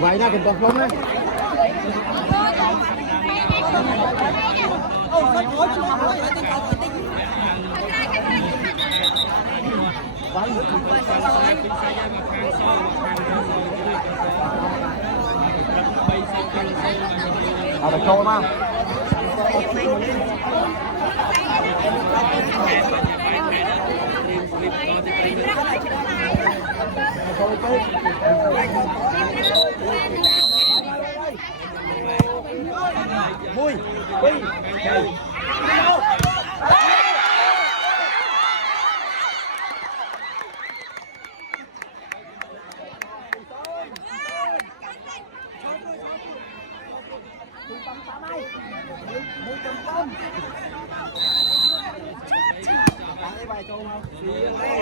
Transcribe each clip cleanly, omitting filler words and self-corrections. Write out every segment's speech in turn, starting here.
vậy đó, cùng toàn phong đấy. Phải trôi mà. Mui,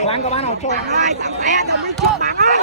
Khoan có bán nào trôi. Ai thằng bé thằng đi trước bạn ơi.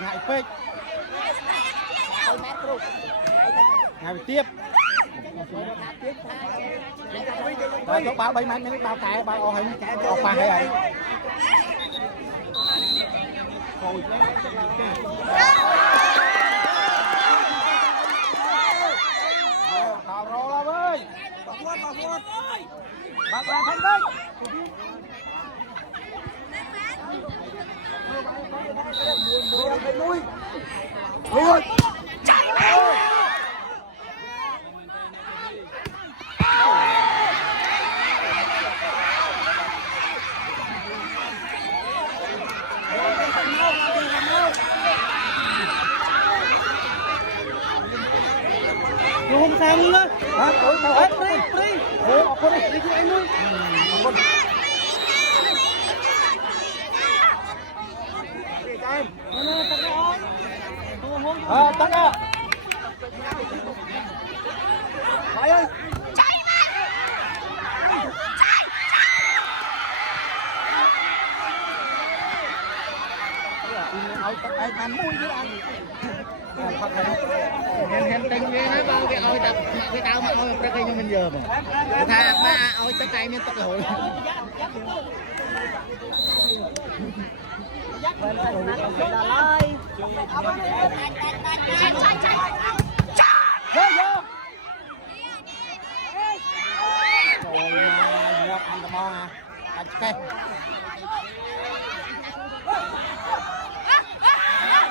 Ngại phết. Ngại tiếp. Rồi chỗ báo 7 mét mấy bao cài bao ô hình bao pha hay vậy. Đào rô ra với. Bác ra không đấy. Ôi. Không sao nữa. Hả? Free. Ủa, con đi cho anh luôn. Con. Tắt ra. Phải ơi. Chạy mà. Chạy. Ăn mũi với ăn. Hèn tình nghe nói bao cái ôi tập cái tao mà ôi cái như mình giờ mà. Tha ba ôi tất cả mình tất cả hội.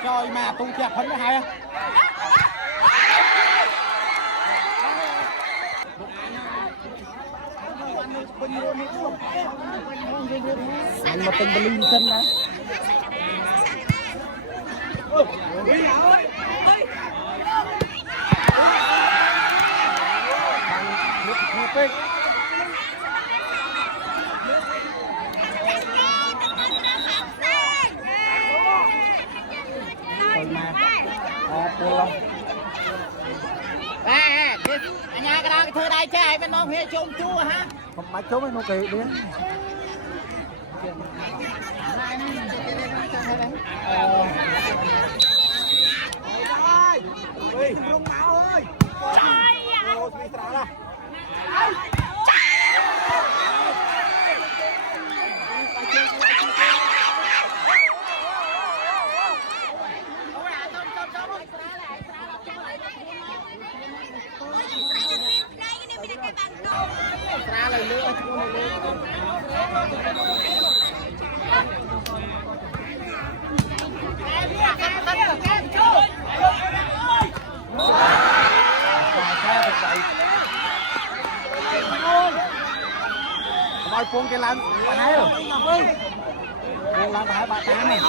Rồi mà tung chẹp phấn hay không? Anh mà từng linh chân đó. Anh nhà cái đó cái thơ đây chơi bên nó phía chung chua hả? Không phải chốt với nó kỳ đi. Không máu ơi. Ra lời lửa nói cuốn cái lan bà nấy rồi cuốn lan bà 38 này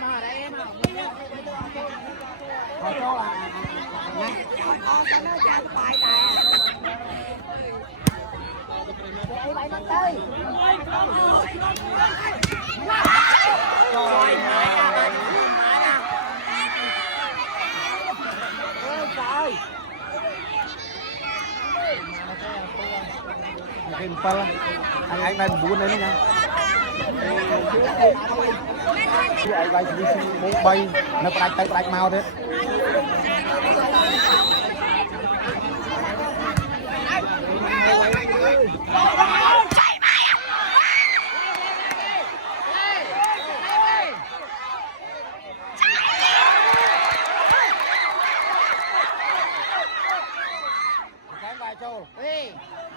mà đây em nào cho là Game pala. Anh này buôn đấy nha. Anh bay đi bốn bay, nó phải mau thế.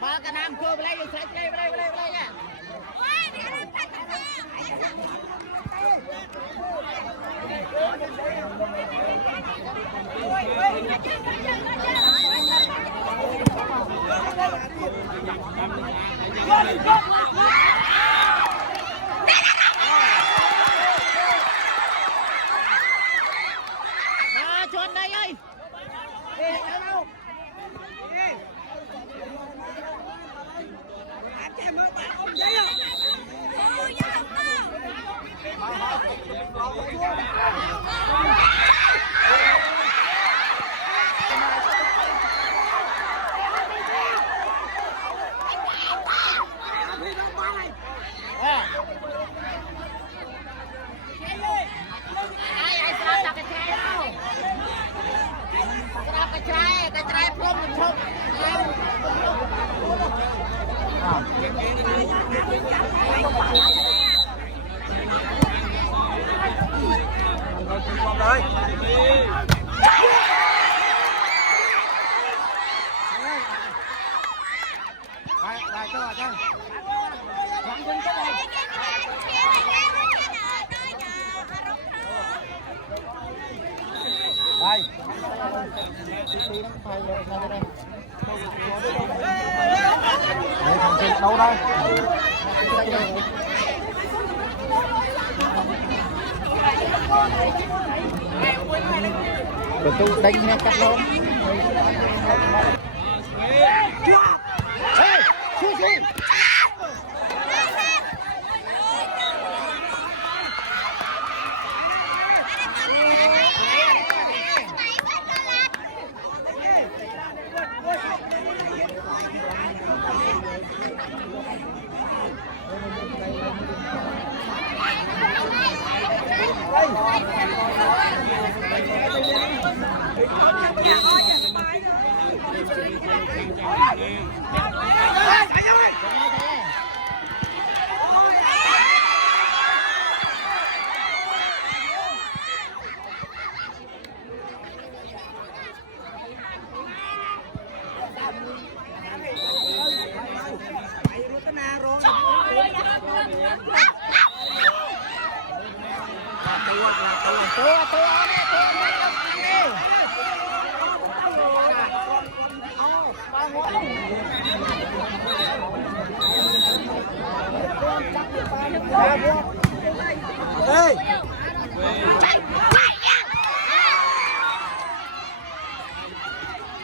Ba cái nam cua bên đây, bên đây nha. Ba chuột đây ơi. Cái trai plum mình không. Rồi. Lại cho lại cho. Đây. Thằng Trình đâu đây? Để tôi đánh nha cắt luôn. Ê, xuống. Ê!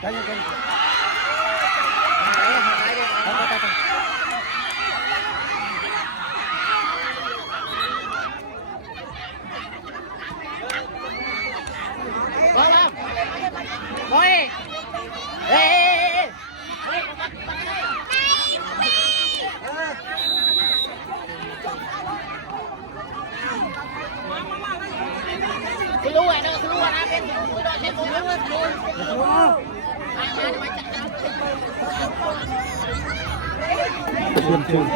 Đây nha, Ôi! Ê! Keluar apa yang keluar saya keluar. Trường.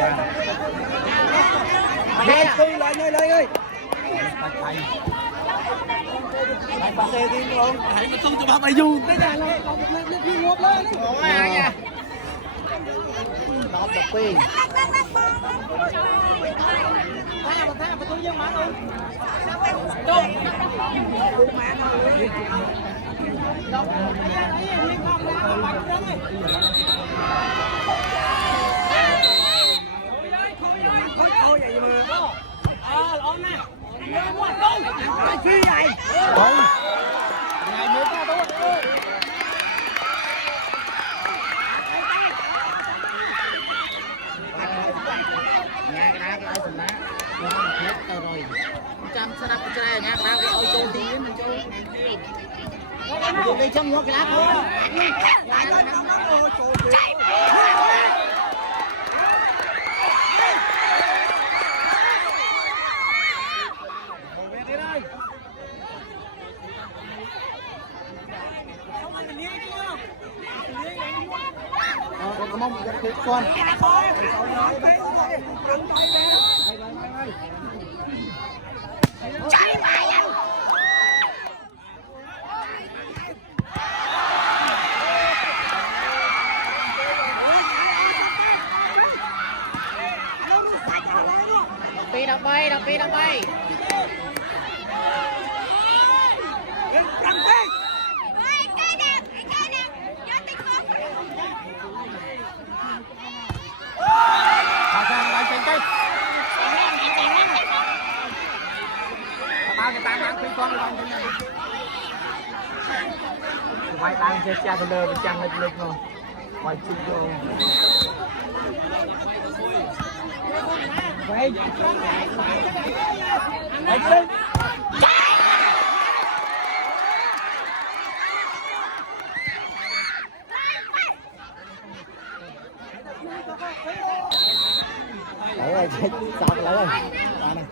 Lên ơi. Bà xe đi không? Hãy mà tung cho bà du. Cái này là đi ngược lên. Ủa nha. Đọc đọc pin. Tha mà tôi dương má luôn. Đâu. Má ơi. Đâu. Đấy liên không ra mà bắn trắng ơi. Thôi vậy mà. Ổn nè. Cái chi này. Ngày mới ra đâu. đi trong ngõ cái lá thôi. Có mong con. Chạy mày anh. Đập bay. Quay đang chơi cha từ đời bên trang lịch lịch rồi. Quay chụp rồi. Quay. Quay lên. Đấy rồi, sao lấy rồi. Này.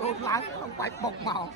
Lột lắng không phải bọc màu.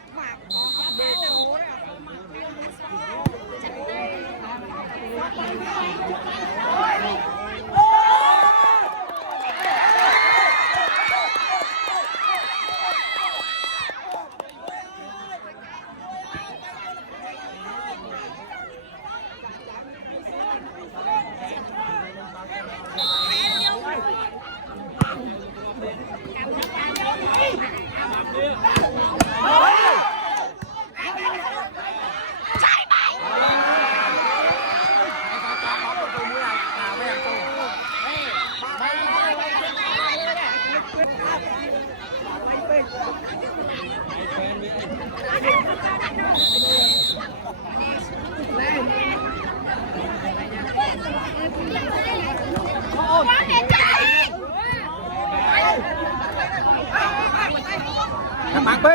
Các bạn Bi.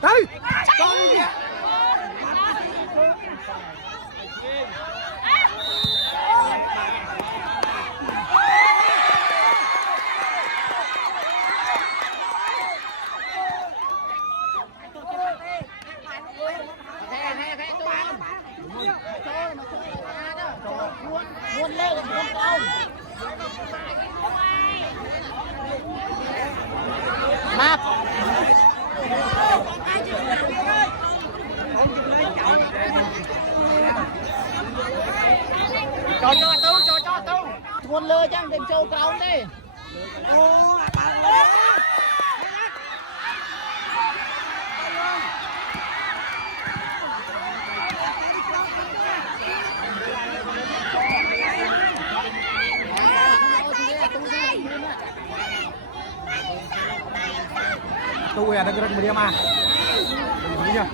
Tới. Con đi. Muôn lên muôn ông. Map. Cho tu. Muôn lơ chẳng đừng châu cao đi. Tuh ya, ada gerak dia mah. Begini.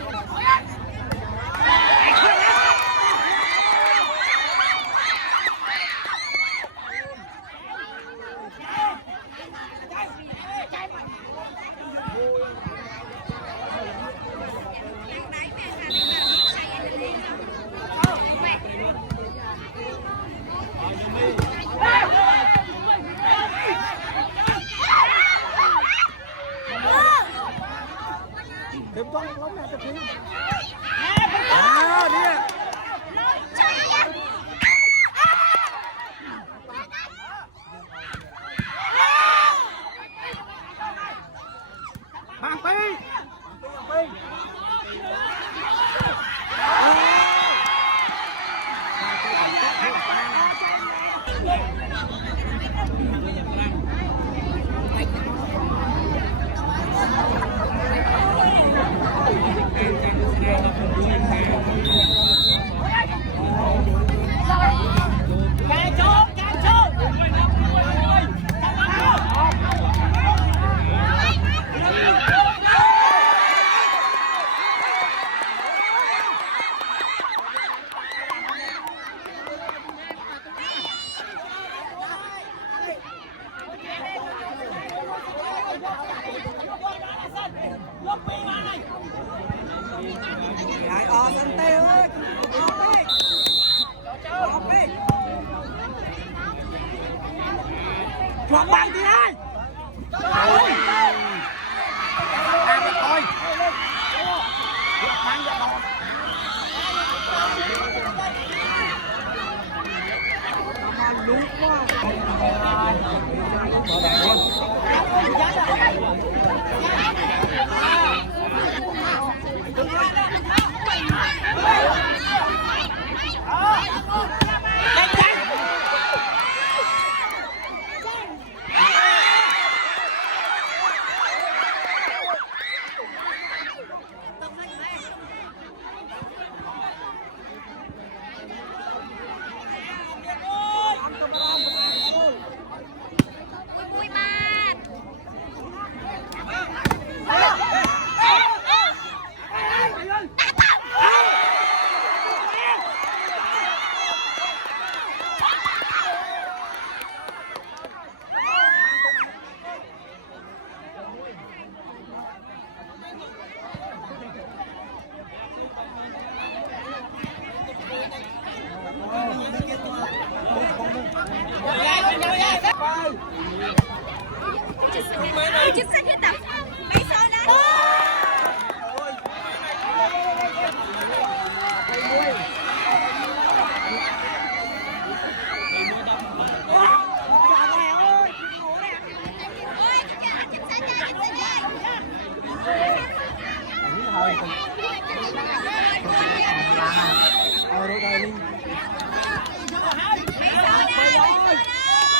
Đừng con lắm nè, tập đi. À, đi nè. Mang Pi. đúng quá. Chính xác hiện tại mấy sao đó.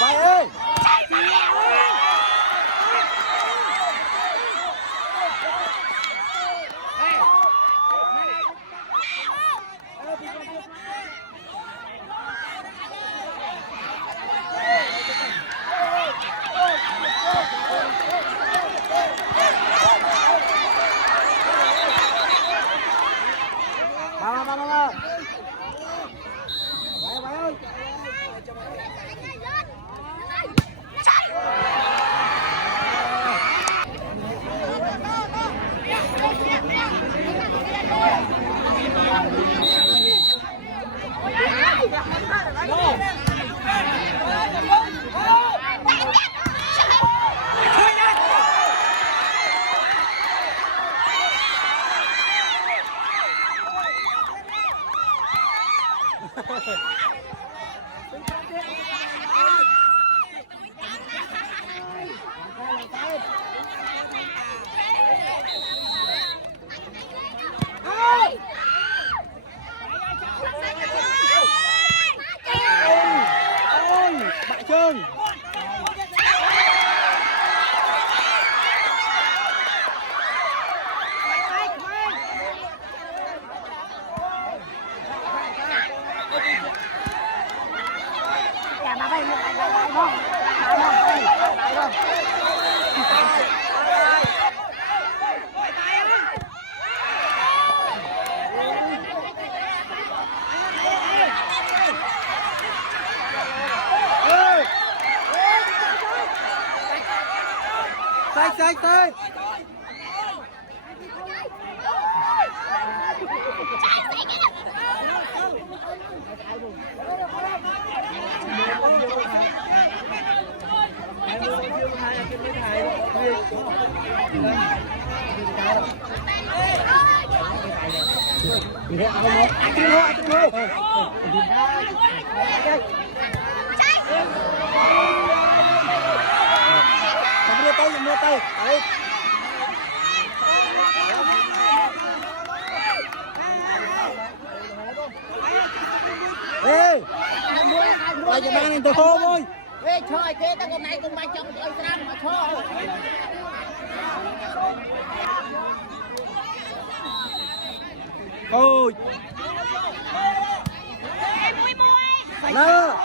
Vai ơi. Ba. Vai ơi. Bại chân. Sai. Mua tay. Đấy. Ê, lại cho bạn từ khô thôi. Ê, trời kia ta con này con mai chồng ơi răng mà cho. Thôi. Lơ.